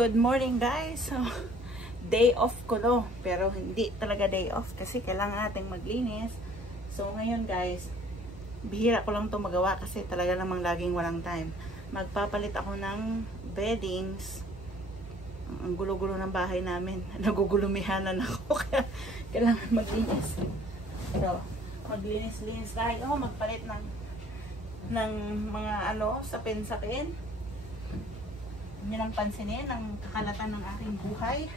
Good morning guys. So, day off ko no, pero hindi talaga day off kasi kailangan nating maglinis. So ngayon guys, bihira ko lang to magawa kasi talaga namang laging walang time. Magpapalit ako ng beddings. Ang gulo-gulo ng bahay namin. Nagugulumihanan ako kaya kailangan maglinis. So, maglinis-linis tayo, magpalit ng mga sapin-sapin. Hindi lang pansinin ang kakalatan ng aking buhay.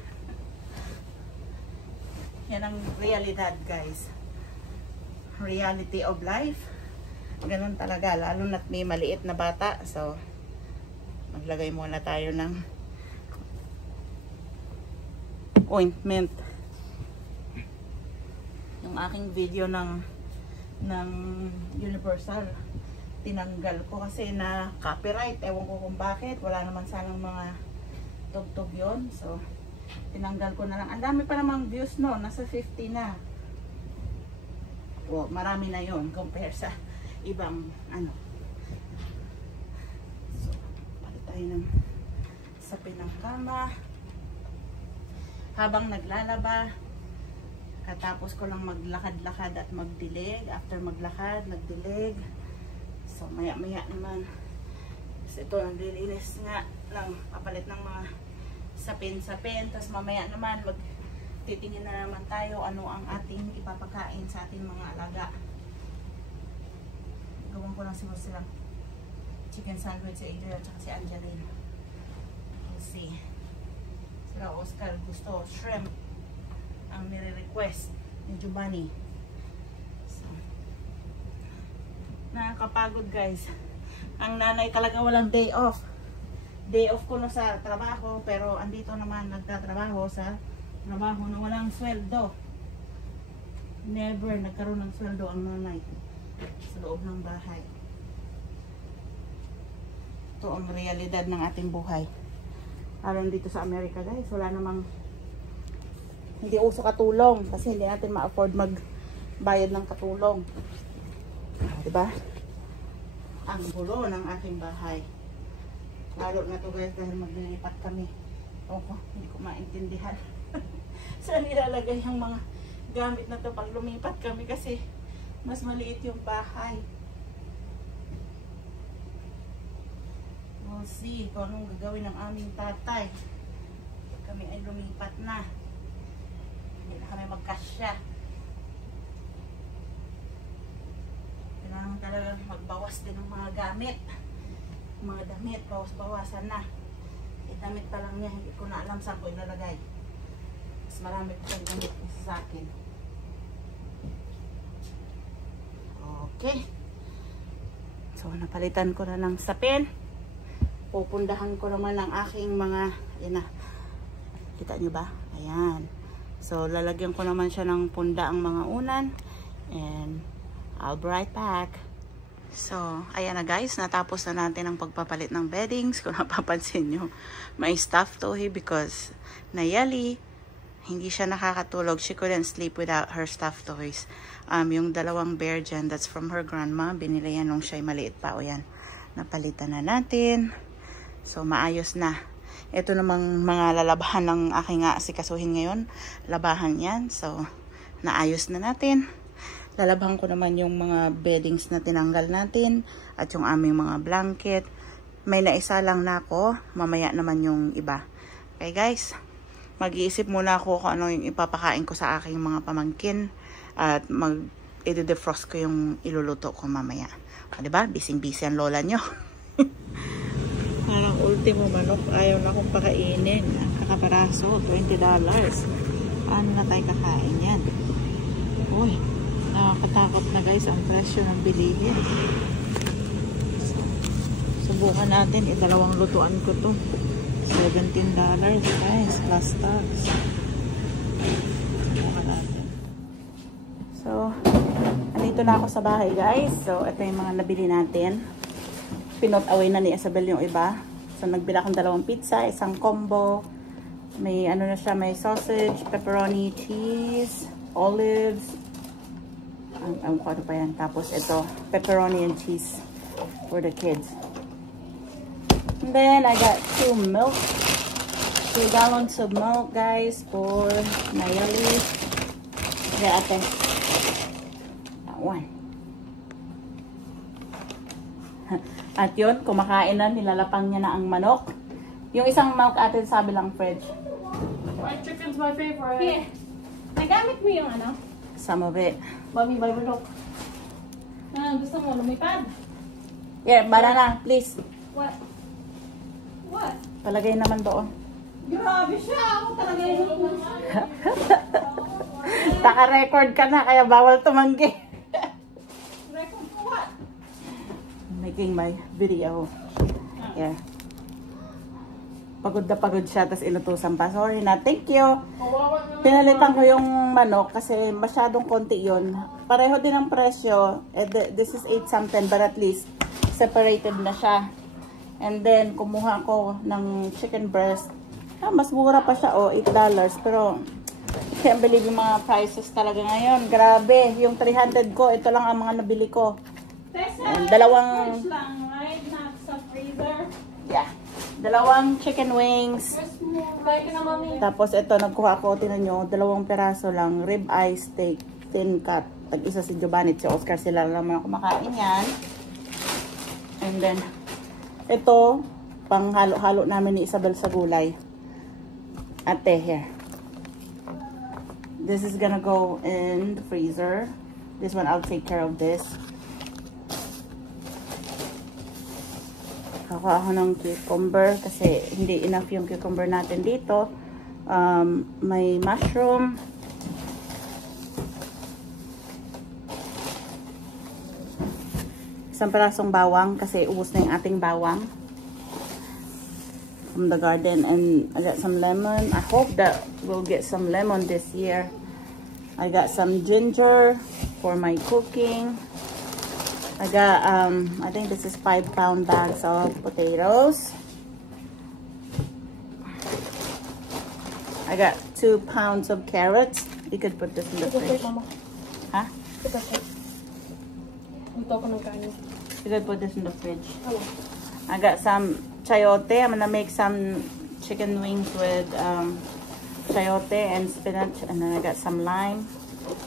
Yan ang realidad guys. Reality of life. Ganun talaga, lalo na't may maliit na bata. So, maglagay muna tayo ng ointment. Yung aking video ng Universal, tinanggal ko kasi na copyright. Ewan ko kung bakit. Wala naman sanang mga tugtog yun. So, tinanggal ko na lang. Ang dami pa namang views no. Nasa 50 na. O, marami na yon compare sa ibang So, palit tayo ng sapin ng kama. Habang naglalaba, katapos ko lang maglakad-lakad at magdilig. After maglakad, magdilig. So, maya-maya naman. Kasi ito, naglilinis nga ng papalit ng mga sapin-sapin. Tapos mamaya naman, magtitingin na naman tayo ano ang ating ipapakain sa ating mga alaga. Gawin ko lang siguro silang chicken sandwich sa Adrian at si Angeline. We'll see. Sila Oscar gusto shrimp ang nire-request ni Giovanni. So, nakakapagod guys. Ang nanay talaga walang day off. Day off ko na sa trabaho, pero andito naman nagtatrabaho sa trabaho na walang sweldo. Never nagkaroon ng sweldo ang nanay sa loob ng bahay. Ito ang realidad ng ating buhay. Alam dito sa Amerika guys, wala namang hindi uso katulong kasi hindi natin ma-afford magbayad ng katulong. Diba? Ang gulo ng ating bahay. Lalo na to guys dahil maglilipat kami. Hindi ko maintindihan. Saan nilalagay yung mga gamit na to pag lumipat kami kasi mas maliit yung bahay. We'll see kung anong gagawin ng aming tatay. Kami ay lumipat na. Hindi na kami magkasya. Kailangan talaga magbawas din ng mga gamit. Mga damit, bawas-bawasan na. Damit pa lang niya, hindi ko na alam saan ko ilalagay. Mas marami ko siyang gamit sa akin. Okay. So, napalitan ko na ng sapin. Pupundahan ko naman ang aking mga, ayan na. Kita nyo ba? Ayan. So, lalagyan ko naman siya ng punda ang mga unan. And, I'll be right back. So, ayan na guys. Natapos na natin ang pagpapalit ng beddings. Kung napapansin nyo, may stuffed toy because Nayeli, hindi siya nakakatulog. She couldn't sleep without her stuffed toys. Yung dalawang bear dyan, that's from her grandma. Binili yan nung siya'y maliit pa. O yan, napalitan na natin. So, maayos na. Ito namang mga lalabahan ng aking asikasuhin ngayon. Labahan yan. So, naayos na natin. Lalabahan ko naman yung mga beddings na tinanggal natin. At yung aming mga blanket. May naisa lang na ako. Mamaya naman yung iba. Okay guys. Mag-iisip muna ako kung ano yung ipapakain ko sa aking mga pamangkin. At i-defrost ko yung iluluto ko mamaya. O, diba? Bising-busy ang lola nyo. Parang ultimo manok. Ayaw na akong pakainin. Kakaparaso. $20. Paano na tayo kakain yan? Uy. Nakakatakot na guys ang presyo ng bilihin. So, subukan natin. Dalawang lutuan ko to. $17 guys. Plus tax. Subukan natin. So, andito na ako sa bahay guys. So, ito yung mga nabili natin. Pinot away na ni Isabel yung iba. So, nagbila akong dalawang pizza. Isang combo. May ano na siya. May sausage, pepperoni, cheese, olives. Ano pa yan. Tapos ito, pepperoni and cheese for the kids. And then I got 2 milk. 2 gallons of milk, guys, for Nayeli. Okay, ate. That one. At yun, kumakain na, nilalapang niya na ang manok. Yung isang milk, ate, sabi lang fridge. Fried chicken's my favorite. Here. Nagamit mo yung ano? Some of it. Mami, may manok. Gusto mo lumipad? Yeah, banana, please. What? What? Palagay naman doon. Grabe siya. Ako talaga yung Naka-record ka na, kaya bawal tumanggi. record for what? Making my video. Yeah. Pagod na pagod siya, tapos inutusan pa. Sorry na, thank you. Pinalitan ko yung manok kasi masyadong konti yun. Pareho din ang presyo. This is 8 something, but at least separated na siya. And then, kumuha ko ng chicken breast. Mas mura pa siya, $8. Pero, can't believe yung mga prices talaga ngayon. Grabe, yung 300 ko, ito lang ang mga nabili ko. Tessa, Dalawang- fridge lang, right? Not sa freezer. Yeah. Dalawang chicken wings. Kaya ka na, mami. Tapos ito, nagkuha ko, tinan nyo, 2 peraso lang, rib eye steak, thin cut. Tag-isa si Giovanni, si Oscar, sila lang naman kumakain yan. And then, ito, pang halo-halo namin ni Isabel sa gulay. Ate, here. This is gonna go in the freezer. This one, I'll take care of this. Kakuha ako ng cucumber kasi hindi enough yung cucumber natin dito. May mushroom. Isang perasong bawang kasi ubos na yung ating bawang from the garden. And I got some lemon. I hope that we'll get some lemon this year. I got some ginger for my cooking. I got, I think this is 5-pound bags of potatoes. I got 2 pounds of carrots. You could put this in the fridge. Huh? Ito ko ng kanin. You could put this in the fridge. Ano? I got some chayote. I'm gonna make some chicken wings with chayote and spinach. And then I got some lime.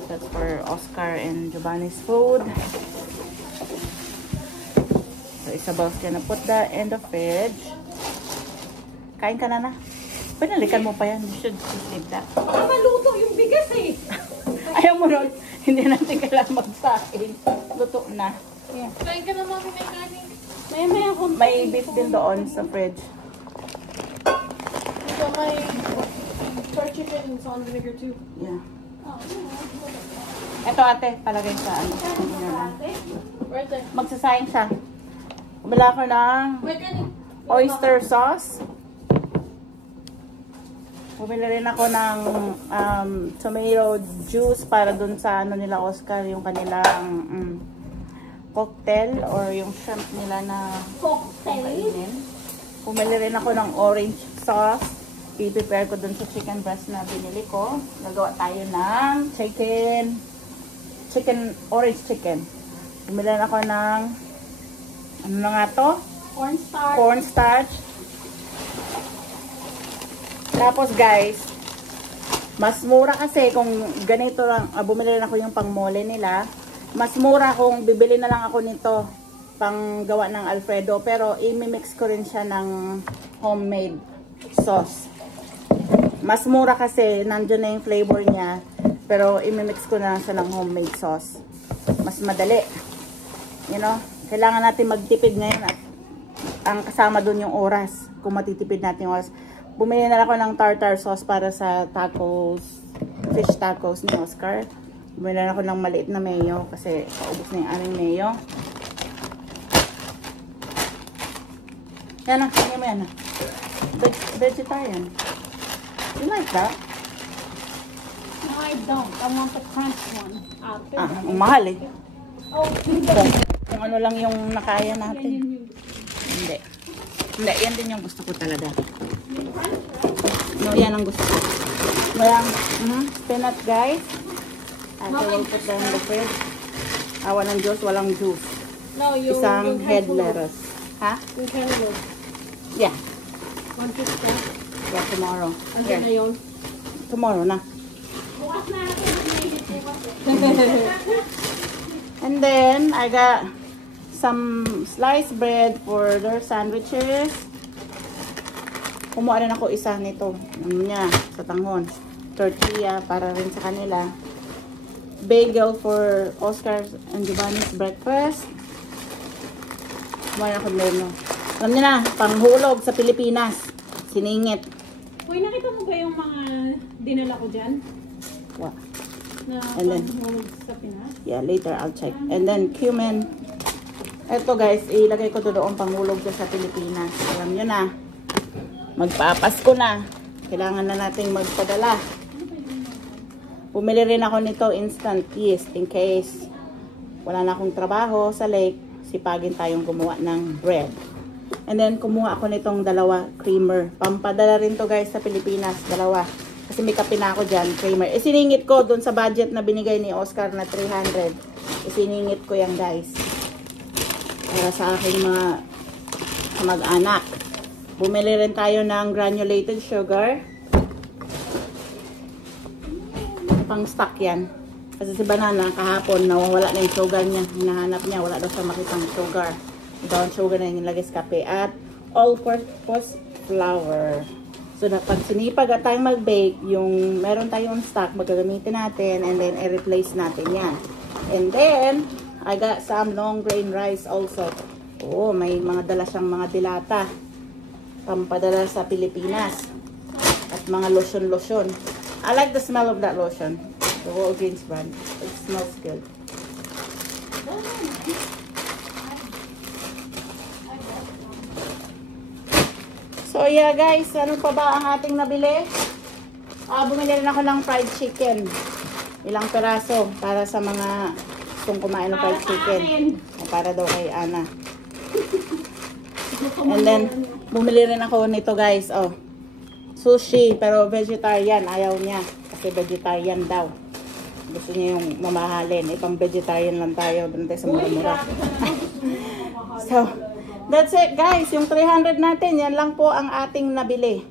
That's for Oscar and Giovanni's food. So Isabel's gonna put that in the fridge. Kain ka na na. Pinalikan mo pa yan. You should just leave that. Maluto yung bigas eh. Ayaw mo nun. Hindi natin kailangan magsain. Luto na. Yeah. Kain ka na, mami, may kanin. Maya akong May beef din doon sa fridge. Ito may fried chicken and salt and vinegar too. Yeah. Ito ate, palagay sa ano. Right there. Magsasayang siya. Bumila ko ng May kanin. oyster sauce. Bumili rin ako ng tomato juice para dun sa ano nila Oscar, yung kanilang cocktail or yung shrimp nila na kainin. Bumili rin ako ng orange sauce. I-prepare ko dun sa chicken breast na binili ko. Gagawa tayo ng orange chicken. Bumili rin ako ng ano na nga to? cornstarch. Cornstarch. Tapos guys, mas mura kasi kung ganito lang, bumili na ako yung pang mole nila. Mas mura kung bibili na lang ako nito pang gawa ng Alfredo. Pero i-mix ko rin siya ng homemade sauce. Mas mura kasi nandun na yung flavor niya. Pero i-mix ko na siya ng homemade sauce. Mas madali. You know, kailangan natin magtipid ngayon at ang kasama dun yung oras. Kung matitipid natin yung oras. Bumili na ako ng tartar sauce para sa tacos, fish tacos ni Oscar. Bumili na ako ng maliit na mayo kasi paubos na yung aming mayo. Yan ang kanya mo yan. Vegetarian. You like that? No, I don't. I want the crunch one. Ang mahal eh. Oh, Kung ano lang yung nakaya natin. Hindi. Hindi, yan din yung gusto ko talaga. No, yan ang gusto ko. Walang spinach, guys. I will put that in the fridge. Awa ng Diyos, walang juice. No, yung Isang head lettuce. Ha? Yung cantaloupe. Yeah. 150. Yeah, tomorrow. Andyan na yun. Tomorrow na. Bukas na ako. Mainit bukas And then, I got some sliced bread for their sandwiches. Kumuha rin ako isa nito. Ano niya, sa tanghon. Tortilla para rin sa kanila. Bagel for Oscar and Giovanni's breakfast. Kumuha rin ako meron. Alam niyo na, panghulog sa Pilipinas. Siningit. Uy, nakita mo ba yung mga dinala ko dyan? Wow. Na And then- panghulog sa Pinas? Yeah, later I'll check. And then cumin. Ito guys, ilagay ko to doon panghulog ko sa Pilipinas. Alam nyo na, magpapasko na. Kailangan na nating magpadala. Bumili rin ako nito instant yeast in case wala na akong trabaho sa lake. Sipagin tayong gumawa ng bread. And then kumuha ako nitong dalawa creamer. Pampadala rin to guys sa Pilipinas. Dalawa. Kasi may kape na ako dyan, creamer. Isiningit ko doon sa budget na binigay ni Oscar na 300. Isiningit ko yan guys. Para sa aking mga mag-anak. Bumili rin tayo ng granulated sugar. Pang stock yan. Kasi si Banana kahapon nawawala na yung sugar niya. Hinahanap niya. Wala daw siya makitang sugar. Brown sugar na yung lagay sa kape. At all-purpose flour. So, pag sinipag at tayong mag-bake, yung meron tayong stock, magagamitin natin and then i-replace natin yan. And then, I got some long grain rice also. Oh, may mga dala siyang mga dilata. Pampadala sa Pilipinas. At mga lotion-lotion. I like the smell of that lotion. The Walgreens brand. It smells good. So yeah guys, ano pa ba ang ating nabili? Bumili rin ako ng fried chicken. Ilang peraso para sa mga kung kumain ng fried chicken. Para daw kay Ana. And then, bumili rin ako nito guys. Oh, sushi, pero vegetarian. Ayaw niya. Kasi vegetarian daw. Gusto niya yung mamahalin. Ipang vegetarian lang tayo. Doon tayo sa mura-mura. So, that's it guys, yung 300 natin, yan lang po ang ating nabili.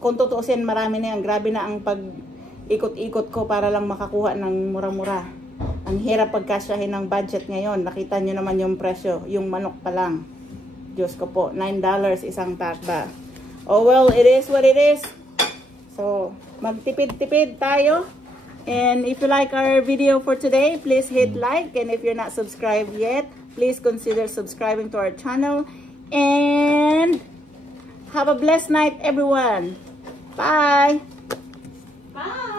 Kung tutuusin, marami na yan. Grabe na ang pag-ikot-ikot ko para lang makakuha ng mura-mura. Ang hirap pagkasyahin ng budget ngayon. Nakita nyo naman yung presyo, yung manok pa lang. Diyos ko po, $9 isang takba. Oh well, it is what it is. So, magtipid-tipid tayo. And if you like our video for today, please hit like. And if you're not subscribed yet, please consider subscribing to our channel. And have a blessed night, everyone. Bye. Bye!